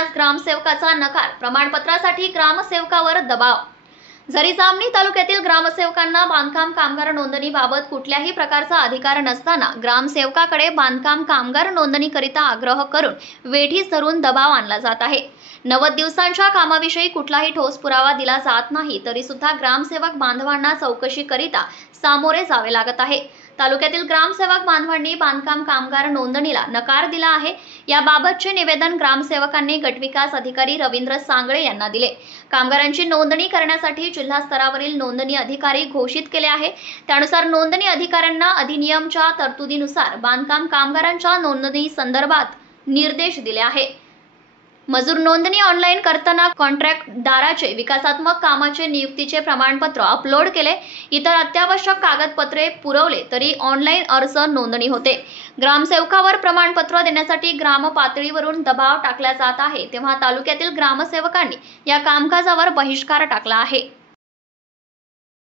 देण्यास ग्रामसेवकाचा नकार, प्रमाणपत्रासाठी ग्रामसेवकावर दबाव। जरी जामणी तालुक्यातील ग्रामसेवकांना बांधकाम कामगार नोंदणीबाबत कुठल्याही प्रकारचा अधिकार नसताना ग्रामसेवकाकडे बांधकाम कामगार नोंदणीकरिता आग्रह करून वेठीस धरून दबाव आणला जात आहे। 90 दिवसांच्या कामाविषयी कुठलाही ठोस पुरावा दिला जात नाही, तरी सुद्धा ग्रामसेवक बांधवांना चौकशीकरिता सामोरे जावे लागत आहे। तालुक्यातील ग्रामसेवक बांधवांनी बांधकाम कामगार नोंदणीला नकार दिला आहे। याबाबतचे निवेदन ग्रामसेवकांनी गटविकास अधिकारी रवींद्र सांगळे यांना दिले। कामगारांची नोंदणी करण्यासाठी जिल्हा स्तरावरील नोंदणी अधिकारी घोषित केले आहे। त्यानुसार नोंदणी अधिकाऱ्यांना अधिनियमच्या तरतुदीनुसार बांधकाम कामगारांच्या नोंदणी संदर्भात निर्देश दिले आहे। मजूर नोंदणी ऑनलाईन करताना कॉन्ट्रॅक्टदाराचे विकासात्मक कामाचे नियुक्तीचे प्रमाणपत्र अपलोड केले, इतर अत्यावश्यक कागदपत्रे पुरवले तरी ऑनलाईन अर्ज नोंदणी होते। ग्रामसेवकावर प्रमाणपत्र देण्यासाठी ग्राम पातळीवरून दबाव टाकला जात आहे, तेव्हा तालुक्यातील ग्रामसेवकांनी या कामकाजावर बहिष्कार टाकला आहे।